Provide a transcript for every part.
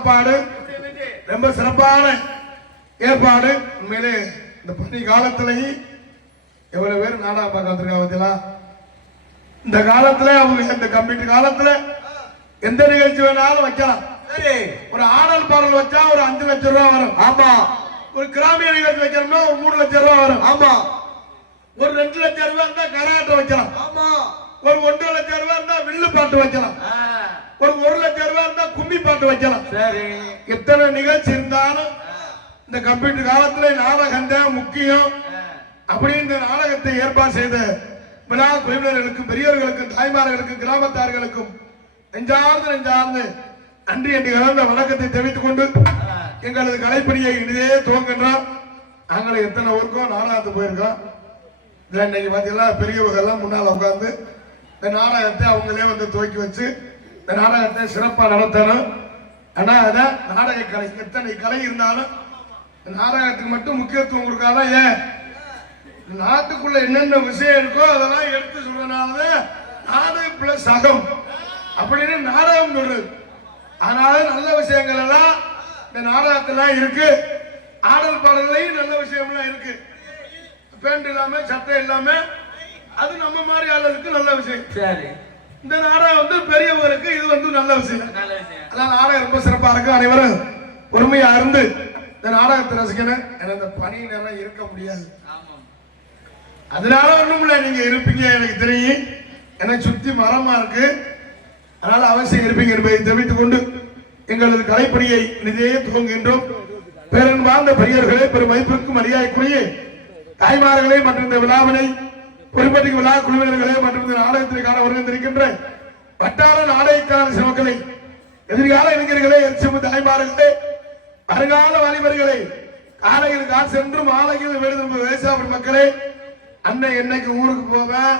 சாப்பாடு ரொம்ப சிறப்பான ஏற்பாடு. உண்மையிலே இந்த பனி காலத்திலையும் எவ்வளவு பேர் நாடகம் பார்க்க வந்திருக்காங்க பார்த்தீங்களா? இந்த காலத்துல அவங்க இந்த கம்ப்யூட்டி காலத்துல எந்த நிகழ்ச்சி வேணாலும் வைக்கலாம். ஒரு ஆடல் பாடல் வச்சா ஒரு 5 லட்சம் ரூபாய் வரும். ஆமா. ஒரு கிராமிய நிகழ்ச்சி வைக்கணும்னா ஒரு 3 லட்சம் ரூபாய் வரும். ஆமா. ஒரு 2 லட்சம் ரூபாய் இருந்தா கரகாட்டம் வைக்கலாம். ஆமா. ஒரு 1.5 லட்சம் ரூபாய் இருந்தா வில்லு பாட்டு வைக்கலாம். ஒரு 1 லட்சம் ரூபாய் இருந்தா கும்மி பாட்டு வைக்கலாம். சரி. எத்தனை நிகழ்ச்சி இருந்தாலும் இந்த கம்ப்யூட்டர் காலத்துல நாடகம் தான் முக்கியம். அப்படி இந்த நாடகத்தை ஏற்பாடு செய்த விழா குழுவினர்களுக்கும் பெரியவர்களுக்கும் தாய்மார்களுக்கும் கிராமத்தார்களுக்கும் நெஞ்சார்ந்து நன்றி என்று கலந்த வணக்கத்தை தெரிவித்துக் கொண்டு எங்களது கலைப்பணியை இனிதே துவங்குகின்றோம். நாங்களும் எத்தனை ஊருக்கும் நாடகத்துக்கு போயிருக்கோம். இன்னைக்கு பாத்தீங்கன்னா பெரியவங்க எல்லாம் முன்னால உட்கார்ந்து இந்த நாடகத்தை அவங்களே வந்து துவக்கி வச்சு இந்த நாடகத்தை சிறப்பா நடத்தணும். ஆனா அதான் நாடக கலை எத்தனை கலை இருந்தாலும் நாடகத்துக்கு மட்டும் முக்கியத்துவம் கொடுக்காத. ஏன் நாட்டுக்குள்ள என்னென்ன விஷயம் இருக்கோ அதெல்லாம் எடுத்து சொல்றதுனாலதான் நாடு பிளஸ் அகம் அப்படின்னு நாடகம் சொல்றது. அதனால நல்ல விஷயங்கள் எல்லாம் இந்த நாடகத்திலாம் இருக்கு. ஆடல் பாடல்லையும் நல்ல விஷயம்லாம் இருக்கு. பேண்ட் இல்லாம சட்டை இல்லாம அது நம்ம மாதிரி ஆளுக்கு நல்ல விஷயம். சரி. இந்த நாடகம் வந்து பெரியவருக்கு இது வந்து நல்ல விஷயம். அதான் நாடகம் ரொம்ப சிறப்பா இருக்கு. அனைவரும் பொறுமையா இருந்து இந்த நாடகத்தை ரசிக்கணும். ஏன்னா இந்த பனி நேரம் இருக்க முடியாது. அதனால ஒண்ணும் இல்ல, நீங்க இருப்பீங்க எனக்கு தெரியும். என்னை சுத்தி மரமா இருக்கு. அதனால அவசியம் இருப்பீங்க என்பதை தெரிவித்துக் கொண்டு எங்களது கலைப்பணியை நிதியே துவங்குகின்றோம். பேரன் வாழ்ந்த பெரியவர்களே, பெரும் மதிப்பிற்கும் மரியாதைக்குரிய தாய்மார்களே மற்றும் இந்த விழாவினை பொறுப்பேற்று விழா குழுவினர்களே மற்றும் இந்த நாடகத்திற்கான வருகின்ற வட்டார நாடகக்கான சிவக்களை எதிர்கால இளைஞர்களே, எரிசம தாய்மார்களே, வருங்கால வாலிபர்களே, காலையில் கால் சென்று மாலையில் வீடு திரும்ப விவசாய மக்களே, அன்னை என்னைக்கு ஊருக்கு போவேன்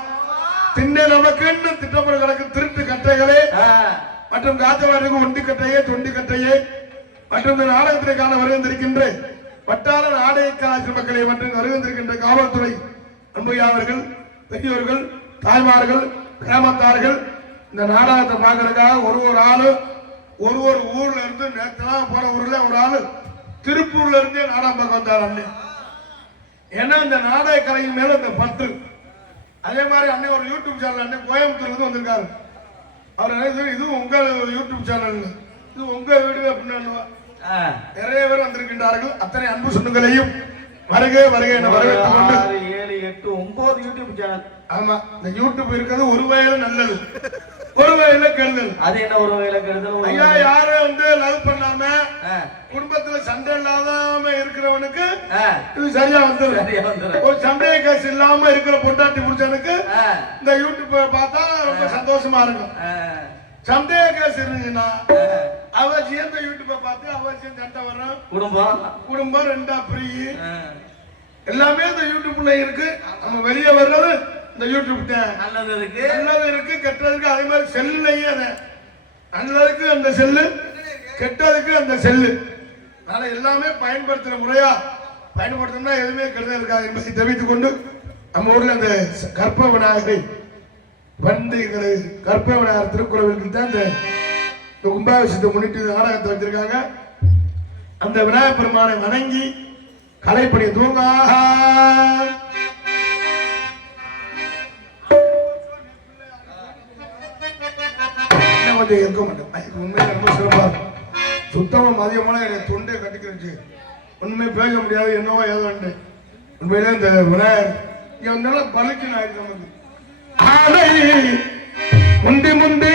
திண்ண நமக்கு திட்டமிட கணக்கு திருட்டு கட்டைகளே மற்றும் காத்தவாருக்கு ஒண்டி கட்டையே தொண்டி கட்டையே மற்றும் இந்த நாடகத்திற்கான வருகின்ற வட்டார நாடக மக்களை மற்றும் வருகின்ற காவல்துறை அன்பையாளர்கள், பெரியவர்கள், தாய்மார்கள், கிராமத்தார்கள் இந்த நாடகத்தை பார்க்கறதுக்காக ஒரு ஆளு ஒரு ஊர்ல இருந்து நேற்று போன ஊர்ல ஒரு ஆளு திருப்பூர்ல இருந்தே நாடகம் பார்க்க வந்தார் அண்ணே. ஏன்னா இந்த நாடக கலையின் மேல இந்த பற்று. அதே மாதிரி அண்ணே ஒரு யூடியூப் சேனல் அண்ணே கோயம்புத்தூர்ல இருந்து வந்திருக்காரு. அவர் இது உங்க யூடியூப் சேனல், இது உங்க வீடு அப்படின்னு நிறைய பேர் வந்திருக்கின்றார்கள். அத்தனை அன்பு சொந்தங்களையும் வருக வருக என வரவேற்றுக் கொண்டு 7, 8, 9 யூடியூப் சேனல். ஆமா, இந்த யூடியூப் இருக்கிறது ஒரு வகையில நல்லது, ஒரு வகையில கெடுதல். அது என்ன ஒரு வகையில கெடுதல்? ஐயா, யாரும் வந்து லவ் பண்ணாம குடும்பத்துல சண்டை இல்லாம இருக்கிறவனுக்கு இது சரியா வந்துடும். ஒரு சண்டைய கேஸ் இல்லாம இருக்கிற பொண்டாட்டி புடிச்சனுக்கு இந்த யூடியூப் பார்த்தா ரொம்ப சந்தோஷமா இருக்கும். சண்டைய கேஸ் இருந்துச்சுன்னா அவசியம் இந்த யூடியூப்பை பார்த்து அவசியம் சண்டை வரும். குடும்பம் ரெண்டா பிரிவு எல்லாமே இந்த யூடியூப்ல இருக்கு. நம்ம வெளியே வர்றது இந்த யூடியூப் தான். நல்லது இருக்கு, கெட்டதுக்கு. அதே மாதிரி செல்லுலயும் நல்லதுக்கு அந்த செல்லு, கெட்டதுக்கு அந்த செல்லு. அதனால எல்லாமே பயன்படுத்துற முறையா பயன்படுத்தணும்னா எதுவுமே கெடுதல் இருக்காது என்பதை தெரிவித்துக் கொண்டு நம்ம ஊர்ல அந்த கற்ப விநாயகரை வந்து எங்களுக்கு கற்ப விநாயகர் திருக்குறளுக்கு தான் இந்த கும்பாபிஷேகத்தை முன்னிட்டு நாடகத்தை வச்சிருக்காங்க. அந்த விநாயகர் பெருமானை வணங்கி கலைப்பணி தூங்காக கொஞ்சம் இருக்க மாட்டேன். உண்மையில ரொம்ப சிறப்பா சுத்தமா மதியமான எனக்கு தொண்டை கட்டிக்கிருச்சு. உண்மை பேச முடியாது, என்னவோ ஏதோ உண்மையிலே இந்த விநாயகர் இங்க வந்தாலும் பலிக்கு ஆயிடுச்சு நமக்கு. ஆலை முண்டி முண்டி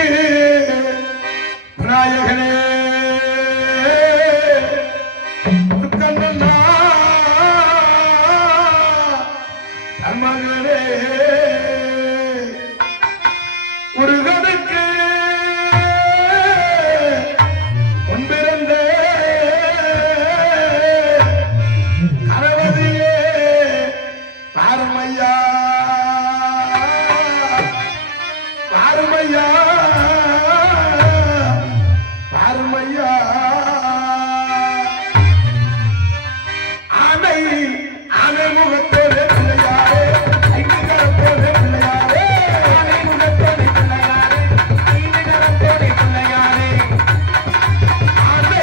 விநாயகனே மகளே ஒரு கதைக்கு முன்பிருந்த கணவதியே பாருமையா பாருமையா பாருமையா ஆனை ஆனை முகத்தோடு ஆனை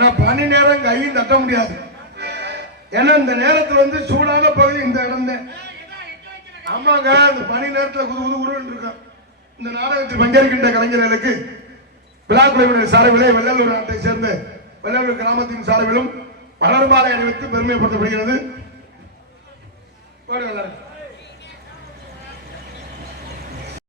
ஏன்னா பனி நேரம் கையும் தட்ட முடியாது. ஏன்னா இந்த நேரத்துல வந்து சூடான பகுதி இந்த இடம் தான். ஆமாங்க, இந்த பனி நேரத்துல குது குது குடுன்னு இருக்கும். இந்த நாடகத்தில் பங்கேற்கின்ற கலைஞர்களுக்கு விழாக்குழுவினுடைய சார்பிலே வெள்ளலூர் நாட்டை சேர்ந்த வெள்ளலூர் கிராமத்தின் சார்பிலும் மலர் மாலை அணிவித்து பெருமைப்படுத்தப்படுகிறது.